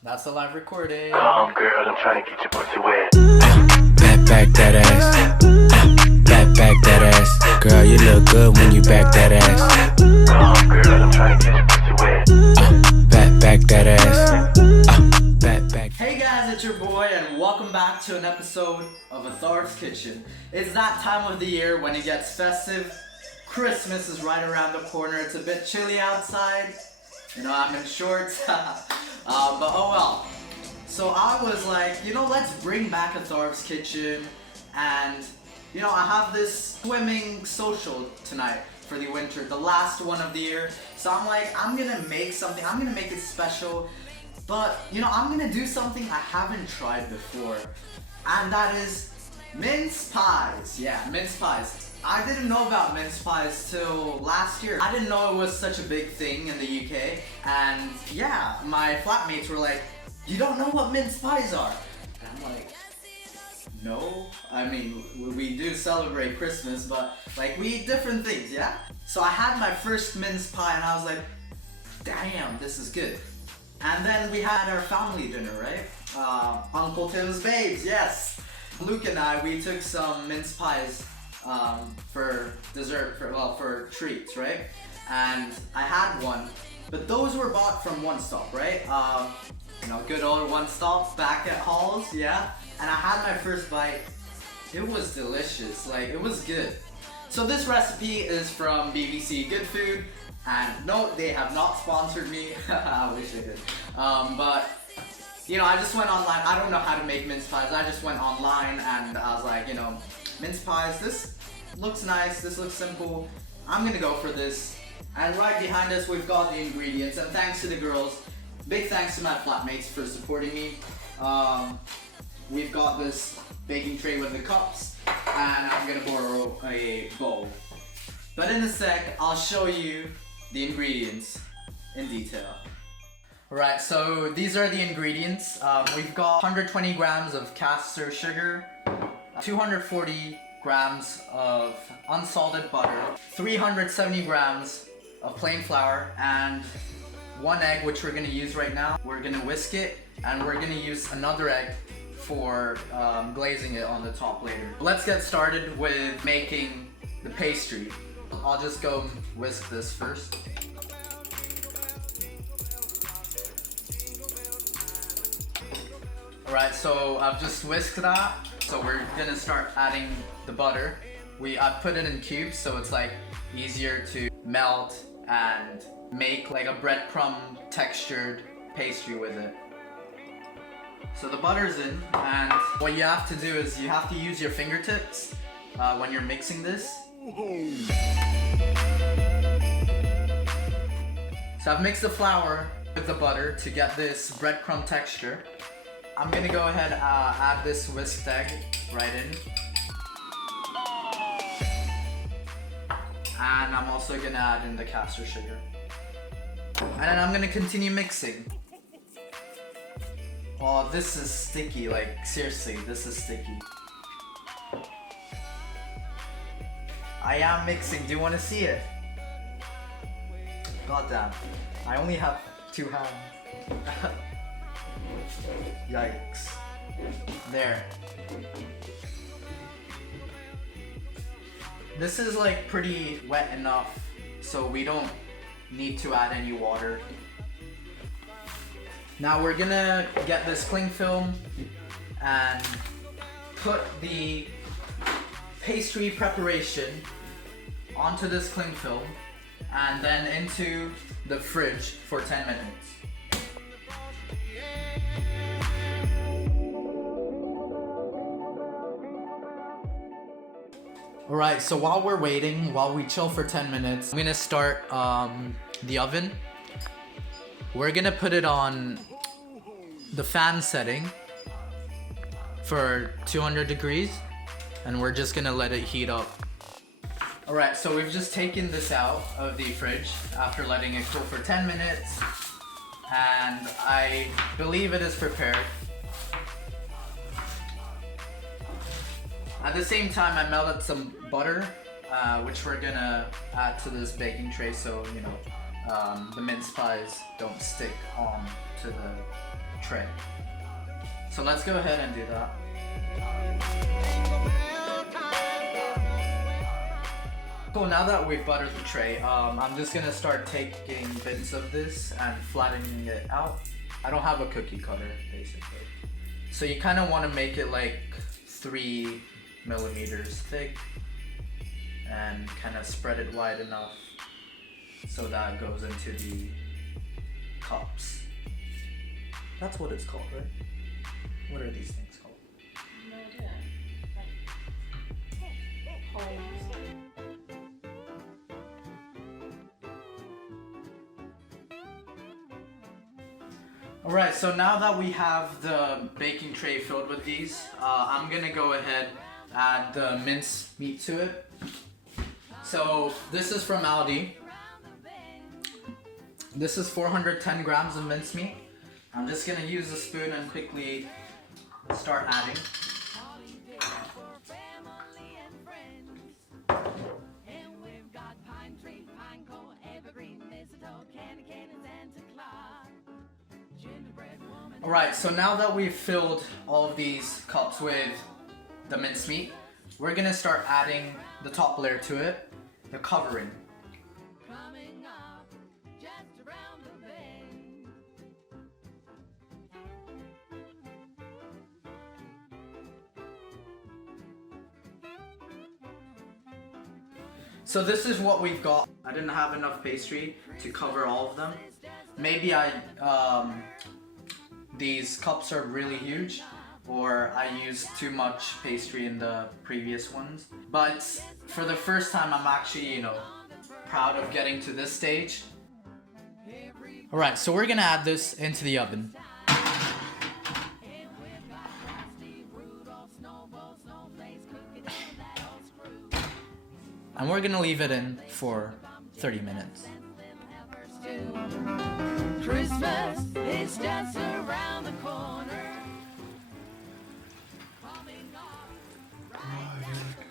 That's a live recording. Come girl, I'm trying to get your pussy wet. Back that ass. Back that ass. Girl, you look good when you back that ass. Come girl, I'm trying to get your pussy wet. Back that ass. Back. Hey guys, it's your boy and welcome back to an episode of Atharv's Kitchen. It's that time of the year when it gets festive. Christmas is right around the corner. It's a bit chilly outside. You know, I'm in shorts. But oh well. So I was like, let's bring back Atharv's Kitchen, and I have this swimming social tonight for the winter, the last one of the year. So I'm like, I'm gonna make something, I'm gonna make it special, but I'm gonna do something I haven't tried before, and that is mince pies. Yeah, mince pies. I didn't know about mince pies till last year. I didn't know it was such a big thing in the UK, and yeah, my flatmates were like, you don't know what mince pies are? And I'm like, no. I mean, we do celebrate Christmas, but like we eat different things, yeah? So I had my first mince pie and I was like, damn, this is good. And then we had our family dinner, right? Uncle Tim's Babes, yes. Luke and I, we took some mince pies for dessert, for treats, right? And I had one, but those were bought from One Stop, right? Good old One Stop back at Halls, yeah? And I had my first bite. It was delicious, like it was good. So this recipe is from BBC Good Food, and no, they have not sponsored me. I wish they did. But I just went online. I don't know how to make mince pies. I just went online and I was like, mince pies, this looks nice, this looks simple. I'm gonna go for this. And right behind us, we've got the ingredients, and thanks to the girls. Big thanks to my flatmates for supporting me. We've got this baking tray with the cups, and I'm gonna borrow a bowl. But in a sec, I'll show you the ingredients in detail. Right, so these are the ingredients. We've got 120 grams of caster sugar, 240 grams of unsalted butter, 370 grams of plain flour, and 1 egg, which we're gonna use right now. We're gonna whisk it, and we're gonna use another egg for glazing it on the top later. Let's get started with making the pastry. I'll just go whisk this first. Alright, so I've just whisked that. So we're gonna start adding the butter. I put it in cubes so it's like easier to melt and make like a breadcrumb textured pastry with it. So the butter's in, and what you have to do is you have to use your fingertips when you're mixing this. So I've mixed the flour with the butter to get this breadcrumb texture. I'm gonna go ahead and add this whisked egg right in. And I'm also gonna add in the caster sugar. And then I'm gonna continue mixing. Oh, this is sticky, like seriously, this is sticky. I am mixing, do you wanna see it? God damn, I only have 2 hands. Yikes. There. This is like pretty wet enough, so we don't need to add any water. Now we're gonna get this cling film and put the pastry preparation onto this cling film and then into the fridge for 10 minutes. Alright, so while we're waiting, while we chill for 10 minutes, I'm gonna start the oven. We're gonna put it on the fan setting for 200 degrees, and we're just gonna let it heat up. Alright, so we've just taken this out of the fridge after letting it cool for 10 minutes, and I believe it is prepared. At the same time, I melted some butter, which we're gonna add to this baking tray so, the mince pies don't stick on to the tray. So let's go ahead and do that. Cool, now that we've buttered the tray, I'm just gonna start taking bits of this and flattening it out. I don't have a cookie cutter, basically. So you kind of want to make it like 3 millimeters thick and kind of spread it wide enough so that it goes into the cups. That's what it's called, right? What are these things called? No idea. Like holes. Alright, so now that we have the baking tray filled with these, I'm gonna go ahead and add the mince meat to it. So this is from Aldi. This is 410 grams of mince meat. I'm just gonna use a spoon and quickly start adding. Alright, so now that we've filled all of these cups with the mincemeat, we're gonna start adding the top layer to it, the covering. So this is what we've got. I didn't have enough pastry to cover all of them. Maybe these cups are really huge, or I used too much pastry in the previous ones. But for the first time, I'm actually, proud of getting to this stage. Alright, so we're gonna add this into the oven. And we're gonna leave it in for 30 minutes. Christmas is just around the corner.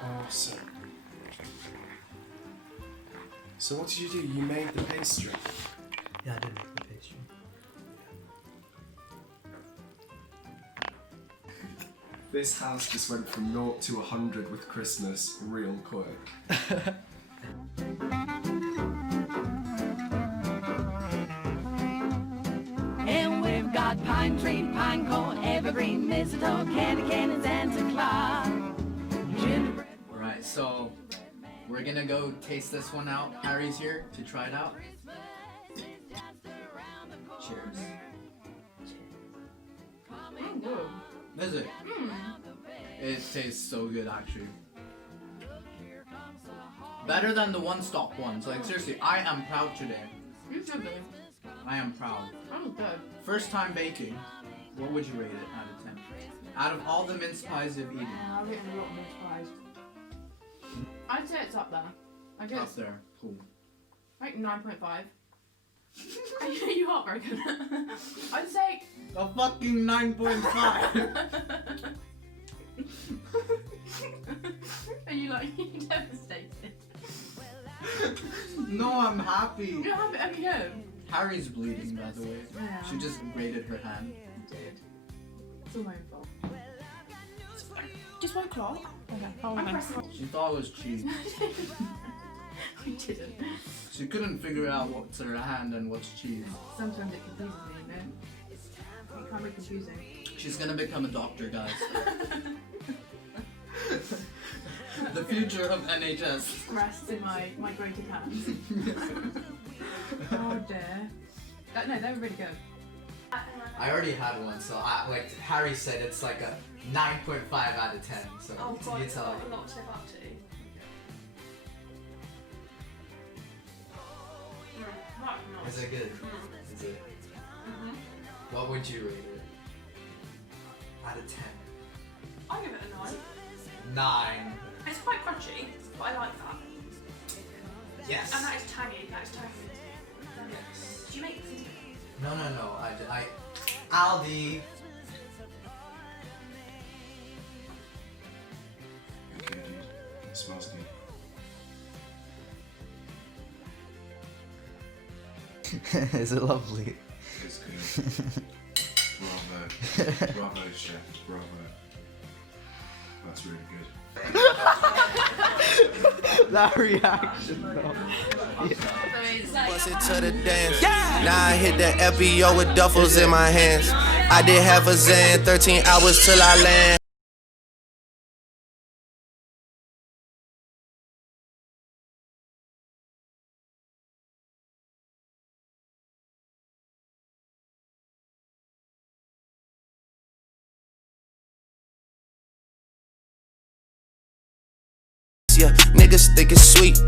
Awesome. So what did you do? You made the pastry? Yeah, I did make the pastry. This house just went from 0 to 100 with Christmas real quick. And we've got pine tree, pine cone, evergreen, mistletoe, candy canes, and Santa Claus. Gingerbread. Alright, so we're gonna go taste this one out. Harry's here to try it out. Cheers. Is it? It tastes so good, actually. Better than the one-stop ones. Like, seriously, I am proud today. You should be. I am proud. I'm good. First time baking. What would you rate it out of 10? Out of all the mince pies you've eaten. I've eaten a lot of mince pies. I'd say it's up there. I guess Up there. Cool. like 9.5. Are you heartbroken? I'd say A fucking 9.5! Are you like devastated? No, I'm happy. You're happy? Okay, good. Harry's bleeding, by the way. Yeah. She just grated her hand. Dude. It's all my fault. Just 1 o'clock? Okay. I'm pressing. She thought it was cheese. I didn't. She couldn't figure out what's her hand and what's cheese. Sometimes it confuses me, It can be confusing. She's gonna become a doctor, guys. The future of NHS. Rests in my grated hands. Oh dear. No, they were really good. I already had one, so like Harry said, it's like a 9.5 out of 10. So Oh god, you it's tell. got a lot to live up to. Right, nice. Is it good? Is it? What would you rate it? Out of 10. I give it a 9. 9. It's quite crunchy, but I like that. Yes. And that is tangy. That is tangy. Yes. Did you make this? No. I Aldi. Okay, it smells good. Is it lovely? It's good. Bravo. Bravo, chef. Bravo. That's really good. That reaction though. Bust it to the dance. Now I hit the FBO with duffels in my hands. I did half a Zan, 13 hours till I land. Yeah, niggas think it's sweet.